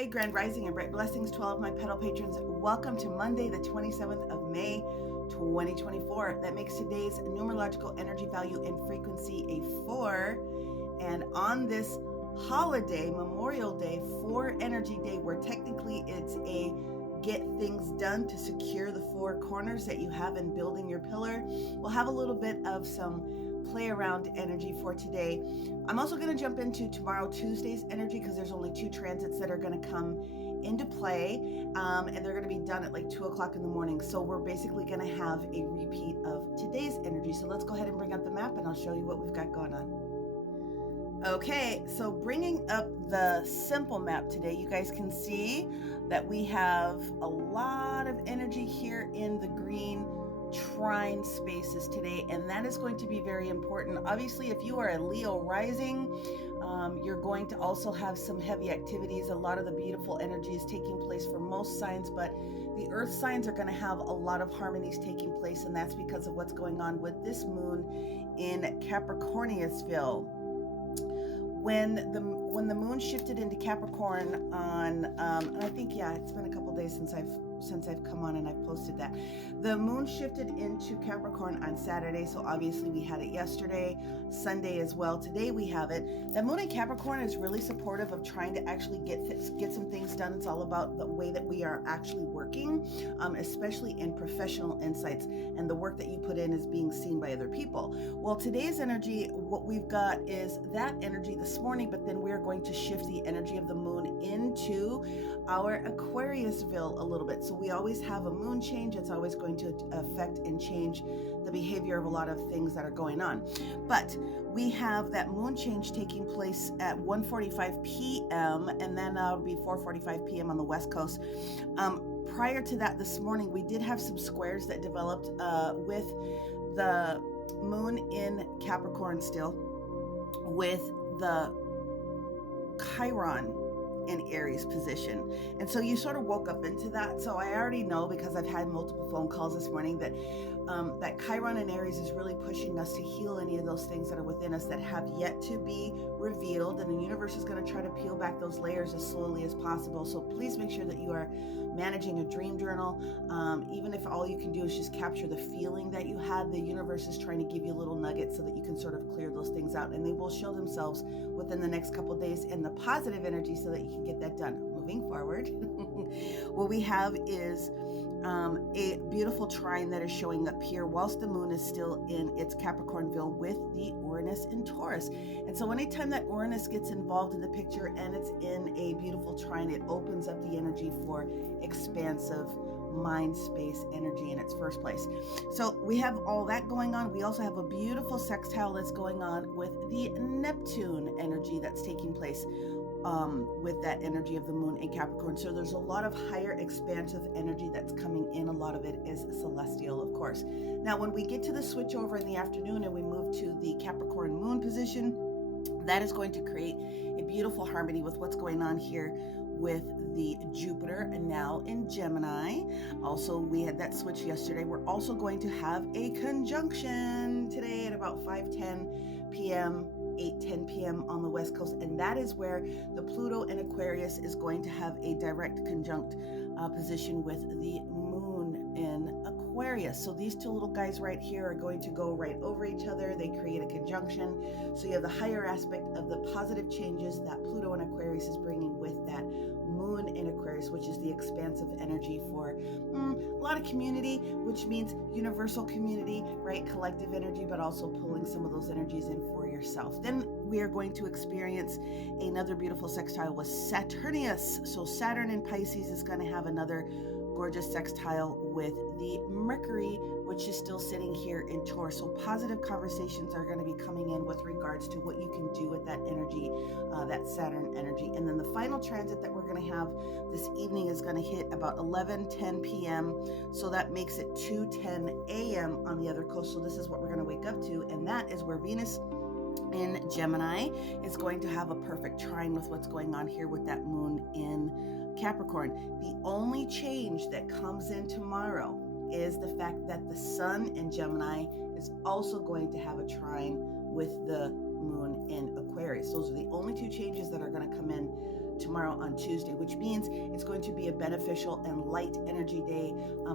Namaste, Grand Rising and Bright Blessings to all of my petal patrons. Welcome to Monday, the 27th of May, 2024. That makes today's numerological energy value and frequency a 4. And on this holiday, Memorial Day, 4 Energy Day, where technically it's a get things done to secure the 4 corners that you have in building your pillar, we'll have a little bit of some play around energy for today. I'm also going to jump into tomorrow, Tuesday's energy, because there's only 2 transits that are going to come into play, and they're going to be done at like 2 o'clock in the morning. So we're basically going to have a repeat of today's energy. So let's go ahead and bring up the map and I'll show you what we've got going on. Okay, so bringing up the simple map today, you guys can see that we have a lot of energy here in the green trine spaces today, and that is going to be very important. Obviously, if you are a Leo rising, you're going to also have some heavy activities. A lot of the beautiful energy is taking place for most signs, but the earth signs are going to have a lot of harmonies taking place, and that's because of what's going on with this moon in Capricorniusville. When the moon shifted into Capricorn on, and I think, yeah, it's been a couple days since I've come on and I've posted that. The moon shifted into Capricorn on Saturday, so obviously we had it yesterday, Sunday as well. Today we have it. The moon in Capricorn is really supportive of trying to actually get some things done. It's all about the way that we are actually working, especially in professional insights, and the work that you put in is being seen by other people. Well, today's energy, what we've got is that energy this morning, but then we're going to shift the energy of the moon into our Aquariusville a little bit. So we always have a moon change. It's always going to affect and change the behavior of a lot of things that are going on. But we have that moon change taking place at 1:45 p.m. and then it'll be 4:45 p.m. on the West Coast. Prior to that, this morning, we did have some squares that developed with the moon in Capricorn still, with the Chiron in Aries position. And so you sort of woke up into that. So I already know, because I've had multiple phone calls this morning, that that Chiron in Aries is really pushing us to heal any of those things that are within us that have yet to be revealed. And the universe is going to try to peel back those layers as slowly as possible. So please make sure that you are managing a dream journal. Even if all you can do is just capture the feeling that you had, the universe is trying to give you little nuggets so that you can sort of clear those things out, and they will show themselves within the next couple of days in the positive energy so that you can get that done. Moving forward, what we have is a beautiful trine that is showing up here whilst the moon is still in its Capricornville with the Uranus in Taurus. And so anytime that Uranus gets involved in the picture and it's in a beautiful trine, it opens up the energy for expansive mind space energy in its first place. So we have all that going on. We also have a beautiful sextile that's going on with the Neptune energy that's taking place with that energy of the moon in Capricorn. So there's a lot of higher expansive energy that's coming in. A lot of it is celestial, of course. Now, when we get to the switch over in the afternoon and we move to the Capricorn moon position, that is going to create a beautiful harmony with what's going on here with the Jupiter and now in Gemini. Also, we had that switch yesterday. We're also going to have a conjunction today at about 5:10 p.m. 8:10 p.m. on the West Coast, and that is where the Pluto in Aquarius is going to have a direct conjunct position with the moon in Aquarius. So these 2 little guys right here are going to go right over each other. They create a conjunction. So you have the higher aspect of the positive changes that Pluto in Aquarius is bringing with that moon in Aquarius, which is the expansive energy for a lot of community, which means universal community, right? Collective energy, but also pulling some of those energies in for yourself. Then we are going to experience another beautiful sextile with Saturnius. So Saturn in Pisces is going to have another gorgeous sextile with the Mercury, which is still sitting here in Taurus. So positive conversations are going to be coming in with regards to what you can do with that energy, that Saturn energy. And then the final transit that we're going to have this evening is going to hit about 11:10 p.m. So that makes it 2:10 a.m. on the other coast. So this is what we're going to wake up to, and that is where Venus in Gemini is going to have a perfect trine with what's going on here with that moon in Capricorn. The only change that comes in tomorrow is the fact that the sun in Gemini is also going to have a trine with the moon in Aquarius. Those are the only 2 changes that are going to come in tomorrow on Tuesday, which means it's going to be a beneficial and light energy day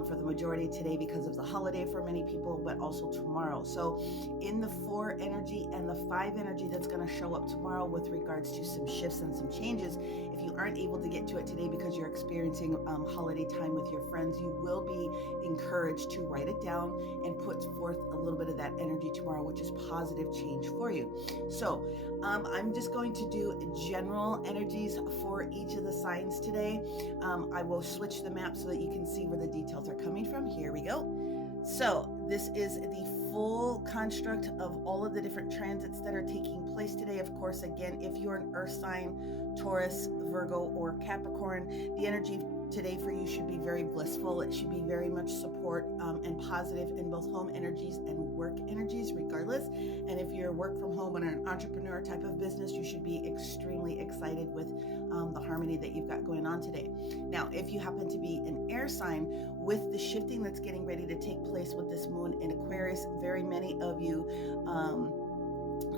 for the majority today because of the holiday for many people, but also tomorrow. So in the 4 energy and the 5 energy that's going to show up tomorrow with regards to some shifts and some changes, if you aren't able to get to it today because you're experiencing holiday time with your friends, you will be encouraged to write it down and put forth a little bit of that energy tomorrow, which is positive change for you. So I'm just going to do general energies for each of the signs today. I will switch the map so that you can see where the details are coming from. Here we go. So this is the full construct of all of the different transits that are taking place today. Of course, again, if you're an earth sign, Taurus, Virgo, or Capricorn, the energy today for you should be very blissful. It should be very much support and positive in both home energies and work energies regardless. And if you're work from home and an entrepreneur type of business, you should be extremely excited with the harmony that you've got going on today. Now, if you happen to be an air sign, with the shifting that's getting ready to take place with this moon in Aquarius, very many of you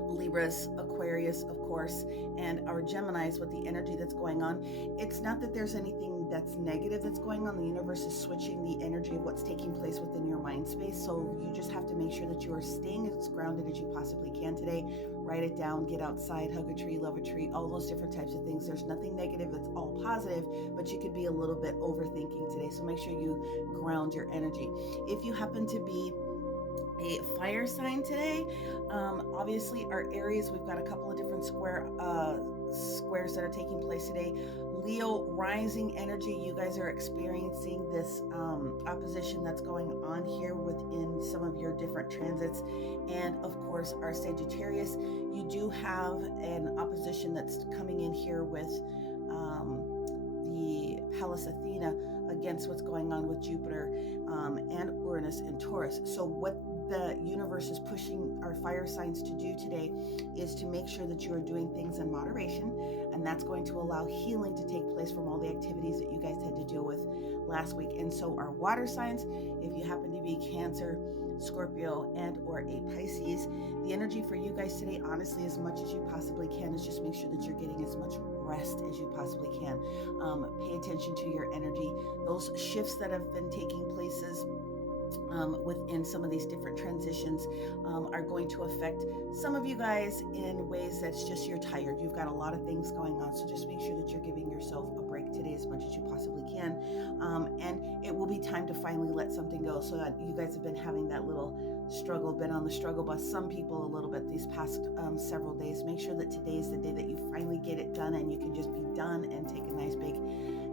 Libras, Aquarius, of course, and our Geminis with the energy that's going on. It's not that there's anything that's negative that's going on. The universe is switching the energy of what's taking place within your mind space. So you just have to make sure that you are staying as grounded as you possibly can today. Write it down, get outside, hug a tree, love a tree, all those different types of things. There's nothing negative, it's all positive, but you could be a little bit overthinking today. So make sure you ground your energy. If you happen to be a fire sign today, obviously our Aries, we've got a couple of different squares that are taking place today. Leo rising energy, you guys are experiencing this opposition that's going on here within some of your different transits. And of course our Sagittarius, you do have an opposition that's coming in here with the Pallas Athena against what's going on with Jupiter and Uranus and Taurus. So what the universe is pushing our fire signs to do today is to make sure that you are doing things in moderation, and that's going to allow healing to take place from all the activities that you guys had to deal with last week. And so our water signs, if you happen to be Cancer, Scorpio, and or a Pisces, the energy for you guys today, honestly, as much as you possibly can, is just make sure that you're getting as much rest as you possibly can. Pay attention to your energy. Those shifts that have been taking places within some of these different transitions are going to affect some of you guys in ways that's just you're tired. You've got a lot of things going on, so just make sure that you're giving yourself a break today as much as you possibly can. And it will be time to finally let something go. So that you guys have been having that little struggle, been on the struggle bus, some people a little bit these past several days. Make sure that today is the day that you finally get it done and you can just be done and take a nice big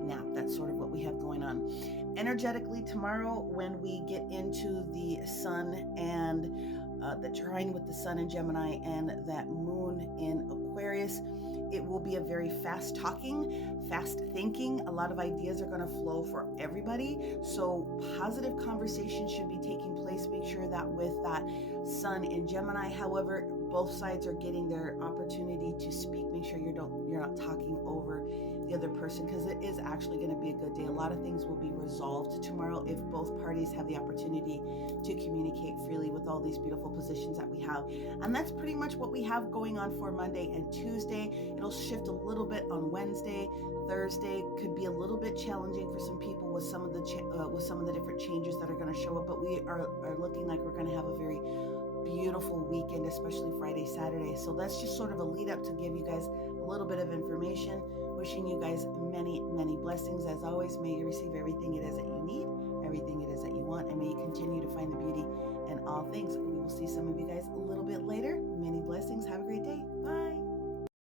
nap. That's sort of what we have going on. Energetically tomorrow, when we get into the sun and the trine with the sun in Gemini and that moon in Aquarius, it will be a very fast talking, fast thinking. A lot of ideas are going to flow for everybody. So positive conversations should be taking place. Make sure that with that sun in Gemini, however, both sides are getting their opportunity to speak. Make sure you're not talking over the other person, because it is actually going to be a good day. A lot of things will be resolved tomorrow if both parties have the opportunity to communicate freely with all these beautiful positions that we have. And that's pretty much what we have going on for Monday and Tuesday. It'll shift a little bit on Wednesday. Thursday could be a little bit challenging for some people with some of the different changes that are going to show up, but we are looking like we're going to have a very beautiful weekend, especially Friday, Saturday. So that's just sort of a lead up to give you guys a little bit of information. Wishing you guys many, many blessings. As always, may you receive everything it is that you need, everything it is that you want, and may you continue to find the beauty in all things. We will see some of you guys a little bit